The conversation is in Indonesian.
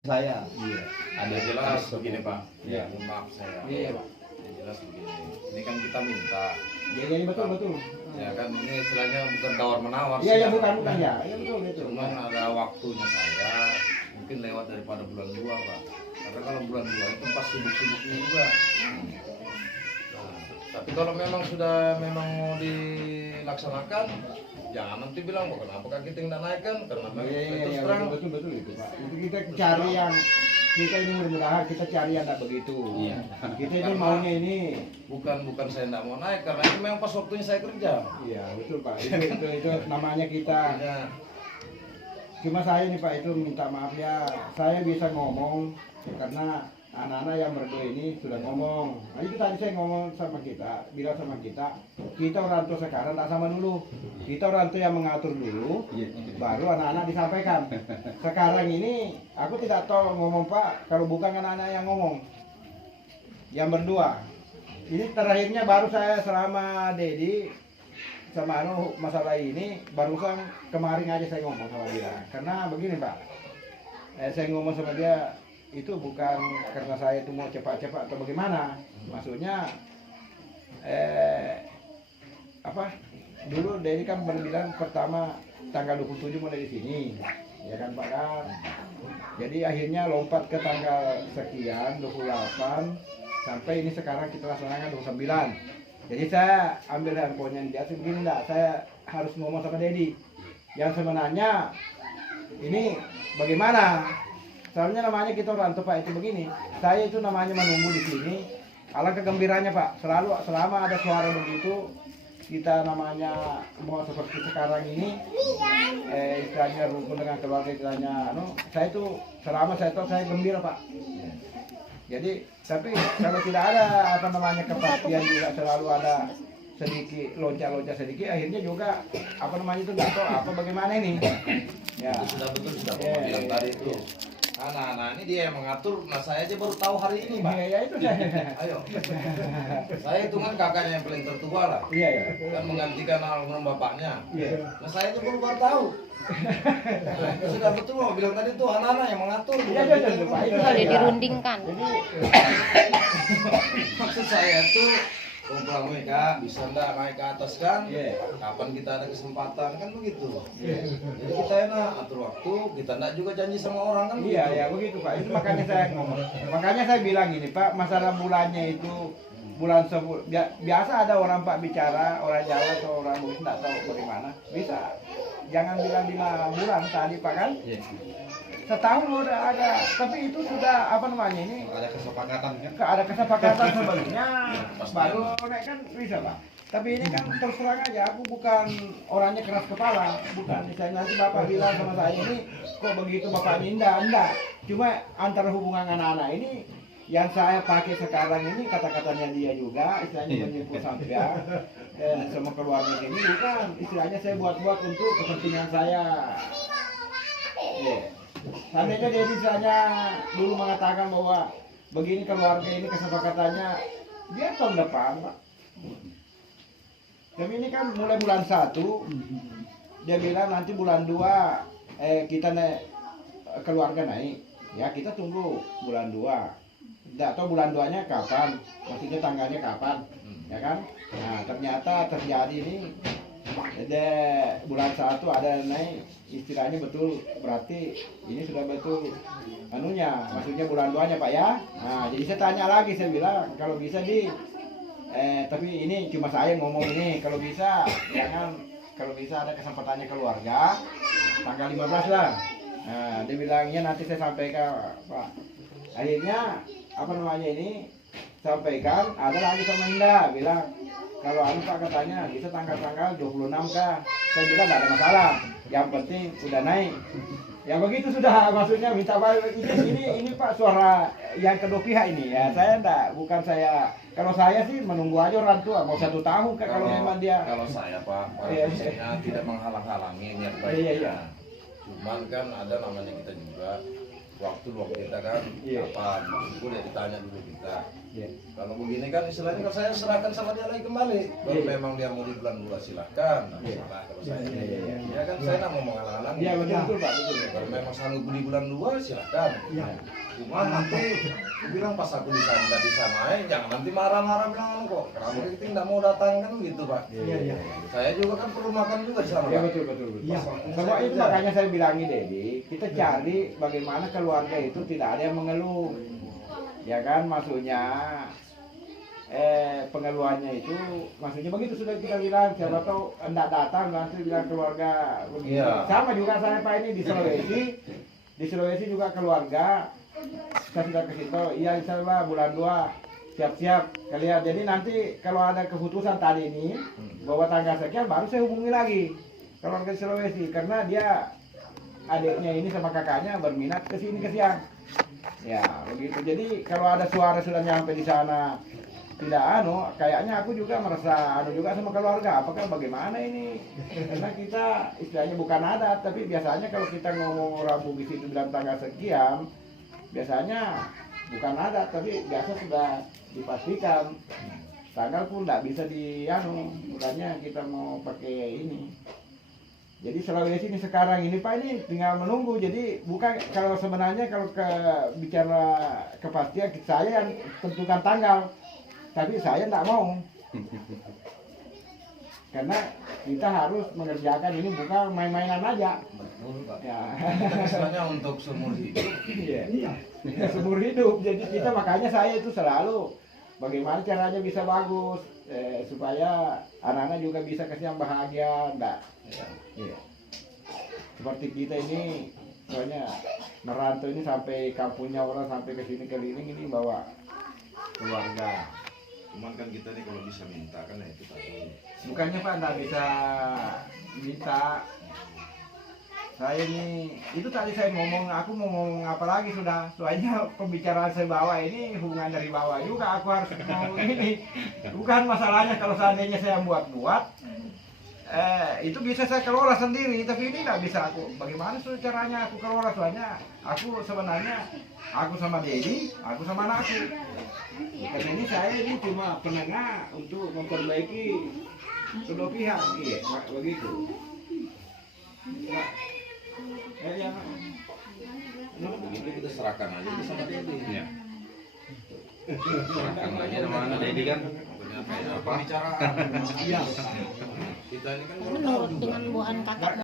saya. Iya. Ada jelas begini Pak. Iya. Mohon maaf saya. Iya, Pak. Yang jelas begini. Ini kan kita minta. Iya, iya, betul, betul. Ya kan ini istilahnya bukan tawar menawar. Iya, ya, bukan ya. Iya, betul, betul. Cuman ada waktunya saya mungkin lewat daripada bulan 2 Pak. Karena kalau bulan 2 itu pas sibuk-sibuknya juga. Nah, tapi kalau memang sudah memang mau dilaksanakan, jangan nanti bilang kenapa kita tidak naikkan karena memang Iya, iya, terus iya, terang. betul, betul itu, Pak. Itu kita cari yang kita ini mudah-mudahan kita cari yang tak begitu. Iya. Kita ini maunya ini. Bukan saya tidak mau naik karena ini memang pas waktunya saya kerja. Iya, betul, Pak. Itu namanya kita. Makanya, Cuma saya nih Pak itu minta maaf ya, saya bisa ngomong karena anak-anak yang berdua ini sudah ngomong. Nah itu tadi saya ngomong sama kita, bilang sama kita orang tua sekarang tak sama dulu. Kita orang tua yang mengatur dulu, baru anak-anak disampaikan. Sekarang ini aku tidak tahu ngomong Pak, kalau bukan anak-anak yang ngomong, yang berdua. Ini terakhirnya baru saya selama Dedi sama masalah ini barusan kemarin aja saya ngomong sama dia karena begini Pak, saya ngomong sama dia itu bukan karena saya itu mau cepat-cepat atau bagaimana, maksudnya apa dulu Dedi kan berbilang pertama tanggal 27 mulai di sini ya kan Pak kan, jadi akhirnya lompat ke tanggal sekian 28 sampai ini sekarang kita laksanakan 29. Jadi saya ambil handphonenya dia, begini enggak, saya harus ngomong sama Dedi. Yang sebenarnya ini bagaimana? Soalnya namanya kita orang tua Pak itu begini. Saya itu namanya menunggu di sini. Alangkah gembiranya Pak. Selalu selama ada suara begitu, kita namanya mau seperti sekarang ini, istilahnya rukun dengan keluarga istilahnya. Saya itu selama saya tahu saya gembira Pak. Jadi, tapi kalau tidak ada apa namanya kepastian juga selalu ada sedikit loncat-loncat sedikit, akhirnya juga apa namanya itu nggak tahu apa bagaimana ini. Ya. itu sudah betul sudah Bapak bilang tadi itu. Anak-anak ini dia yang mengatur, nah saya aja baru tahu hari ini Pak. Iya, ya itu saya. Ayo. Saya itu kan kakaknya yang paling tertua lah. Iya, ya. Kan menggantikan almarhum bapaknya. Iya. Nah saya aja baru tahu. Nah, itu sudah betul loh, bilang tadi tuh anak-anak yang mengatur. Iya, bukan iya, kita yang Pak. Itu mengatur. saya. Udah dirundingkan. Jadi, Maksud saya tuh kumpulan mereka bisa enggak naik ke atas kan? Iya. Kapan kita ada kesempatan kan begitu. Iya. Jadi kita enak atur waktu, kita enggak juga janji sama orang kan iya, begitu. ya begitu Pak. Itu makanya saya ngomong. Makanya saya bilang gini Pak, masalah bulannya itu bulan biasa ada orang Pak bicara, orang Jawa atau orang Bugis nggak tahu bagaimana. Bisa. Jangan bilang 5 bulan tadi Pak kan? Iya. Setahun udah ada, tapi itu sudah apa namanya ini? Ada kesepakatan kan? Ada kesepakatan sebelumnya, Pasti baru naik kan bisa Pak. Tapi ini kan terus terang aja, aku bukan orangnya keras kepala, bukan. Misalnya nanti Bapak bilang sama saya ini, kok begitu Bapaknya enggak. Cuma antara hubungan anak-anak ini, yang saya pakai sekarang ini kata-katanya dia juga, istilahnya menyimpul sampean, sama keluarga ini bukan, istilahnya saya buat-buat untuk kepentingan saya. Yeah. Seandainya dia misalnya dulu mengatakan bahwa begini keluarga ini kesepakatannya dia tahun depan Pak. Tapi ini kan mulai bulan 1 dia bilang nanti bulan 2 kita naik keluarga naik. Ya kita tunggu bulan 2. Tidak tahu bulan 2-nya kapan, maksudnya tanggalnya kapan, ya kan? Nah ternyata terjadi ini ada bulan 1 ada naik, istilahnya betul berarti ini sudah betul anunya, maksudnya bulan 2-nya Pak ya. Nah jadi saya tanya lagi, saya bilang kalau bisa tapi ini cuma saya ngomong ini, kalau bisa jangan, kalau bisa ada kesempatannya keluarga tanggal 15 lah. Nah dia bilangnya nanti saya sampaikan Pak. Akhirnya apa namanya ini sampaikan, ada lagi sama Indah bilang kalau Pak katanya bisa tanggal-tanggal 26 kah? Saya bilang nggak ada masalah, yang penting udah naik. Ya begitu sudah, maksudnya minta balik. Ini Pak suara yang kedua pihak ini ya. Saya enggak, bukan saya. Kalau saya sih menunggu aja orang tua, mau 1 tahun kan kalau memang dia. Kalau saya Pak, Iya, maksudnya tidak menghalang-halangi niat baiknya. Iya, iya. Cuman kan ada namanya kita juga waktu luang kita kan, Iya. kapan? Maksudku dia ditanya dulu kita. Iya. Kalau begini kan istilahnya kalau saya serahkan sama dia lagi kembali. Kalau Iya. memang dia mau di bulan 2 silahkan. Nah, Iya. masalah kalau saya. Iya, iya, iya. Ya kan saya nggak mau menghalang-halang. Iya betul betul Pak, betul. Kalau memang sanggup di bulan 2 silahkan. Iya. Cuma nanti aku bilang pas aku di sana nggak disamain, jangan nanti marah-marah bilang kok. Kenapa kita nggak mau datang kan gitu Pak. Iya, iya. Saya juga kan perlu makan juga di sana Iya Pak. betul betul. Iya. Semua itu makanya saya bilangin Dedi, kita cari bagaimana keluarga itu tidak ada yang mengeluh, ya kan maksudnya pengeluhannya itu maksudnya begitu sudah kita bilang siapa tahu hendak datang nanti bilang keluarga begini. Iya. Sama juga saya Pak ini di Sulawesi juga keluarga kita sudah ke situ, iya insya Allah bulan 2 siap-siap kalian. Jadi nanti kalau ada keputusan tadi ini bahwa tanggal sekian baru saya hubungi lagi keluarga di Sulawesi karena dia adiknya ini sama kakaknya berminat ke sini ke siang. Ya begitu. Jadi kalau ada suara sudah nyampe di sana tidak kayaknya aku juga merasa juga sama keluarga. Apakah bagaimana ini? Karena kita istilahnya bukan adat, tapi biasanya kalau kita ngomong Rabu di situ dalam tanggal sekian, biasanya bukan adat, tapi biasa sudah dipastikan. Tanggal pun tidak bisa bukannya kita mau pakai ini. Jadi Sulawesi ini sekarang ini Pak ini tinggal menunggu. Jadi bukan kalau sebenarnya kalau bicara kepastian saya yang tentukan tanggal, tapi saya tidak mau. Karena kita harus mengerjakan ini bukan main-mainan aja. Betul Pak. Ya. Kita istilahnya untuk seumur hidup. Iya. Iya. Seumur hidup. Jadi kita makanya saya itu selalu bagaimana caranya bisa bagus supaya anak-anak juga bisa kasih yang bahagia, enggak. Ya. Iya. Seperti kita ini, soalnya merantau ini sampai kampungnya orang sampai ke sini keliling ini bawa keluarga. Cuman kan kita nih kalau bisa minta kan ya itu tadi. Bukannya Pak nggak bisa minta. Saya ini, itu tadi saya aku mau ngomong apa lagi sudah. Soalnya pembicaraan saya bawa ini hubungan dari bawah juga. Aku harus mau ini. Bukan masalahnya kalau seandainya saya buat-buat. Itu bisa saya kelola sendiri, tapi ini nggak bisa aku. Bagaimana caranya aku kelola? Soalnya aku sebenarnya aku sama Dedi, aku sama anakku. Karena ini saya ini cuma penengah untuk memperbaiki kedua pihak, iya, begitu. Ya. Begitu kita serahkan aja ke sama Dedi. Iya. Serahkan aja sama anak Dedi kan. Punya kayak apa? Pembicaraan. Iya. Kita ini kan baru tahu Menurut juga. dengan buahan kakak